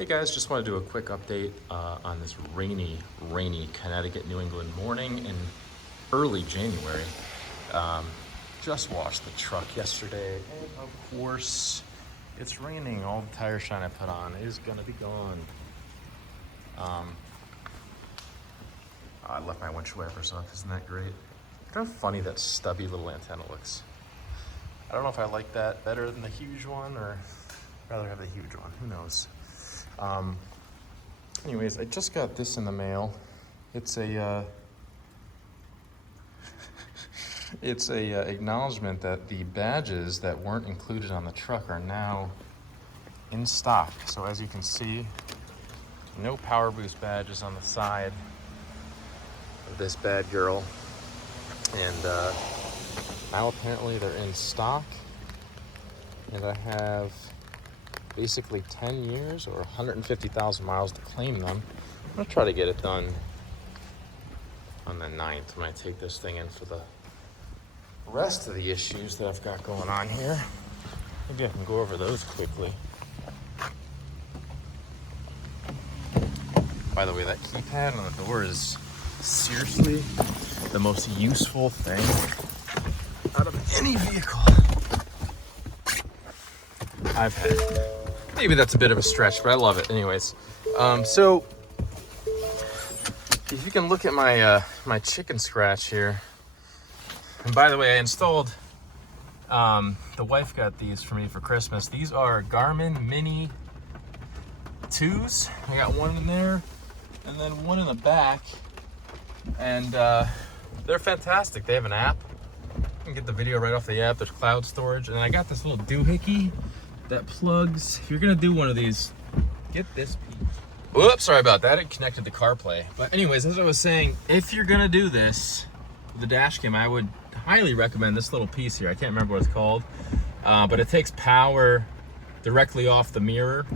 Hey guys, just want to do a quick update on this rainy Connecticut, New England morning in early January. Just washed the truck yesterday, and of course, it's raining. All the tire shine I put on is gonna be gone. I left my windshield wipers off, isn't that great? Look how funny that stubby little antenna looks. I don't know if I like that better than the huge one, or rather have the huge one, who knows? Anyways, I just got this in the mail. It's a acknowledgement that the badges that weren't included on the truck are now in stock. So as you can see, no Powerboost badges on the side of this bad girl, and now apparently they're in stock, and I have basically 10 years or 150,000 miles to claim them. I'm gonna try to get it done on the 9th when I take this thing in for the rest of the issues that I've got going on here. Maybe I can go over those quickly. By the way, that keypad on the door is seriously the most useful thing out of any vehicle I've had. Maybe that's a bit of a stretch, but I love it anyways. So if you can look at my my chicken scratch here, and by the way, I installed, the wife got these for me for Christmas. These are Garmin Mini 2s. I got one in there and then one in the back, and they're fantastic. They have an app. You can get the video right off the app. There's cloud storage, and I got this little doohickey that plugs. If you're gonna do one of these, get this piece. Whoops, sorry about that. It connected to CarPlay. But anyways, as I was saying, if you're gonna do this with the dash cam, I would highly recommend this little piece here. I can't remember what it's called, but it takes power directly off the mirror,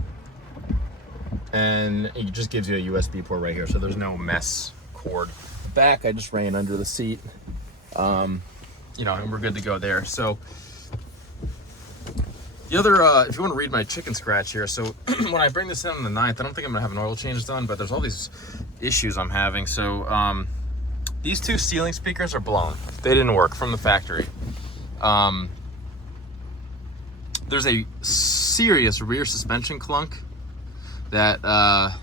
and it just gives you a USB port right here, so there's no mess cord. Back, I just ran under the seat, and we're good to go there. So the other, if you want to read my chicken scratch here, so when I bring this in on the 9th, I don't think I'm gonna have an oil change done, but there's all these issues I'm having. So these two ceiling speakers are blown. They didn't work from the factory. There's a serious rear suspension clunk that, I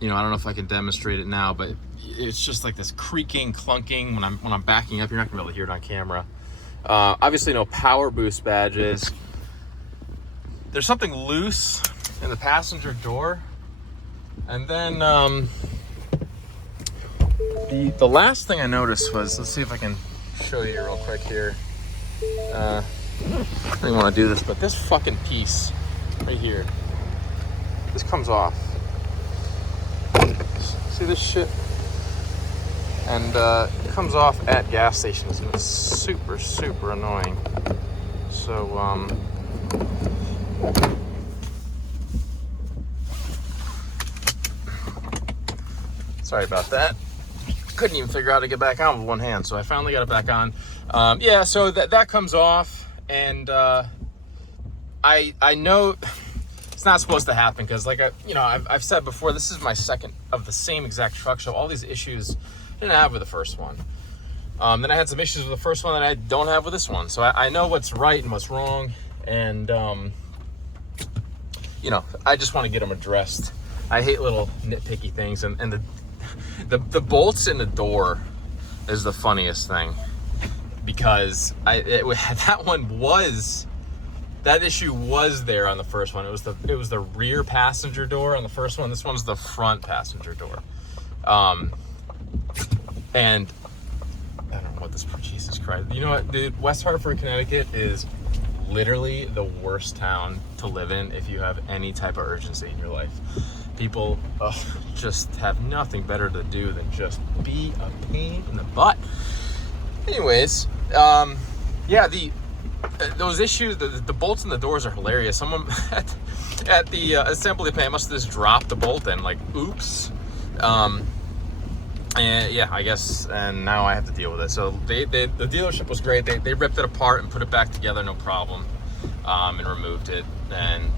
don't know if I can demonstrate it now, but it's just like this creaking, clunking when I'm backing up. You're not gonna be able to hear it on camera. Obviously no Powerboost badges. There's something loose in the passenger door. And then the last thing I noticed was, let's see if I can show you real quick here. I don't even want to do this, but this fucking piece right here, this comes off. See this shit? And it comes off at gas stations, and it's super, super annoying. So, sorry about that. Couldn't even figure out how to get back on with one hand, so I finally got it back on. Yeah, so that comes off, and I know it's not supposed to happen, because like I've said before, this is my second of the same exact truck, so all these issues I didn't have with the first one. Then I had some issues with the first one that I don't have with this one. So I know what's right and what's wrong, and I just want to get them addressed. I hate little nitpicky things, and the bolts in the door is the funniest thing, because that issue was there on the first one. It was the rear passenger door on the first one. This one's the front passenger door. And I don't know what this, Jesus Christ. You know what, dude? West Hartford, Connecticut is literally the worst town to live in if you have any type of urgency in your life. People just have nothing better to do than just be a pain in the butt. Anyways, yeah, those issues, the bolts in the doors are hilarious. Someone at the assembly plant must have just dropped the bolt in, like, oops. And yeah, I guess, and now I have to deal with it. So the dealership was great. They ripped it apart and put it back together, no problem, and removed it. And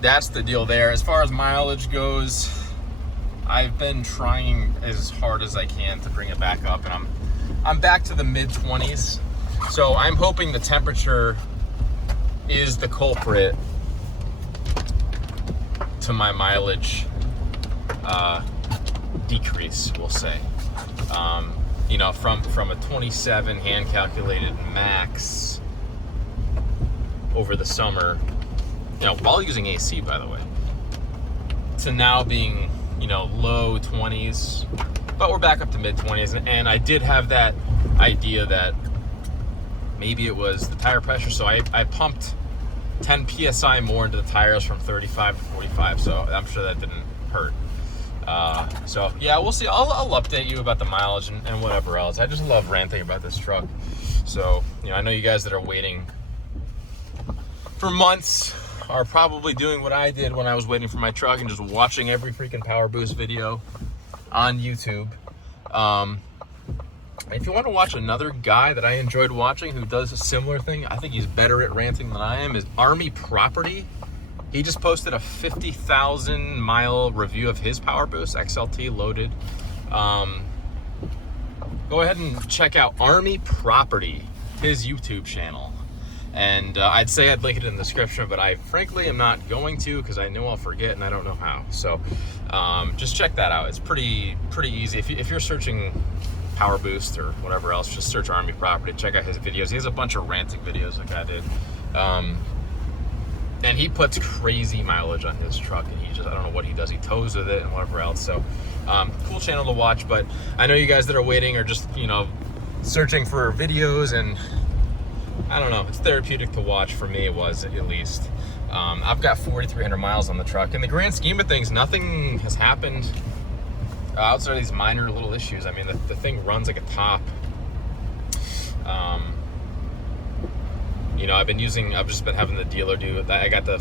That's the deal there. As far as mileage goes, I've been trying as hard as I can to bring it back up, and I'm back to the mid 20s. So I'm hoping the temperature is the culprit to my mileage decrease, we'll say. You know, from a 27 hand calculated max over the summer, you know, while using AC, by the way, to now being, you know, low 20s, but we're back up to mid 20s. And I did have that idea that maybe it was the tire pressure, so I pumped 10 psi more into the tires from 35 to 45, so I'm sure that didn't hurt. So yeah, we'll see. I'll update you about the mileage and whatever else. I just love ranting about this truck. So, you know, I know you guys that are waiting for months are probably doing what I did when I was waiting for my truck and just watching every freaking Powerboost video on YouTube. If you want to watch another guy that I enjoyed watching who does a similar thing, I think he's better at ranting than I am, is Army Property. He just posted a 50,000 mile review of his Powerboost XLT loaded. Go ahead and check out Army Property, his YouTube channel. And I'd say I'd link it in the description, but I frankly am not going to, because I know I'll forget and I don't know how. So just check that out. It's pretty easy. If you're searching Powerboost or whatever else, just search Army Property, check out his videos. He has a bunch of ranting videos like I did. And he puts crazy mileage on his truck, and I don't know what he does. He tows with it and whatever else. So cool channel to watch. But I know you guys that are waiting are just, you know, searching for videos, and I don't know, it's therapeutic to watch. For me, it was, at least. I've got 4,300 miles on the truck. In the grand scheme of things, nothing has happened outside of these minor little issues. I mean, the thing runs like a top. You know, I've just been having the dealer do it. I got the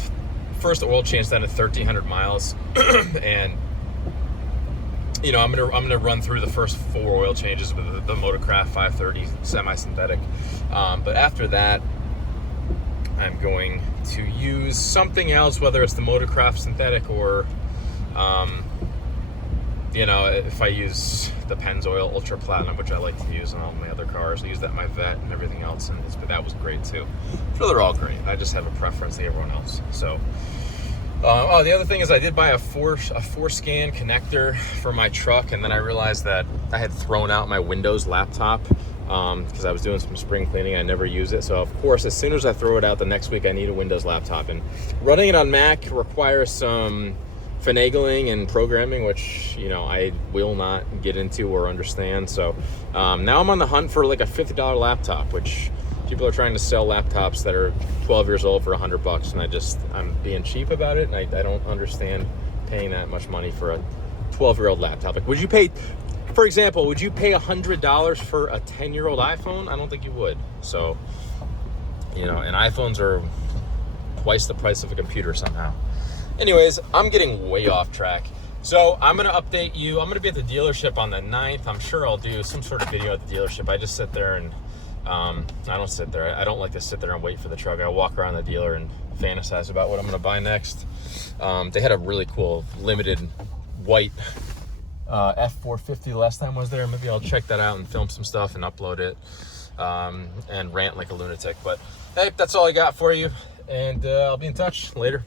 first oil change done at 1,300 miles, and you know, I'm gonna run through the first 4 oil changes with the Motorcraft 530 semi-synthetic. But after that, I'm going to use something else, whether it's the Motorcraft synthetic or, you know, if I use the Pennzoil Ultra Platinum, which I like to use on all my other cars, I use that in my Vet and everything else, but that was great too. So they're all great. I just have a preference to everyone else. So, the other thing is I did buy a 4Scan connector for my truck, and then I realized that I had thrown out my Windows laptop because I was doing some spring cleaning. I never use it. So of course, as soon as I throw it out the next week, I need a Windows laptop, and running it on Mac requires some finagling and programming, which, you know, I will not get into or understand. So now I'm on the hunt for like a $50 laptop, which people are trying to sell laptops that are 12 years old for $100, and I'm being cheap about it, and I don't understand paying that much money for a 12-year-old laptop. Like, would you pay $100 for a 10-year-old iPhone? I don't think you would. So, you know, and iPhones are twice the price of a computer somehow. Anyways, I'm getting way off track. So I'm going to update you. I'm going to be at the dealership on the 9th. I'm sure I'll do some sort of video at the dealership. I just sit there and I don't sit there. I don't like to sit there and wait for the truck. I walk around the dealer and fantasize about what I'm going to buy next. They had a really cool limited white F450 the last time I was there. Maybe I'll check that out and film some stuff and upload it and rant like a lunatic. But hey, that's all I got for you, and I'll be in touch later.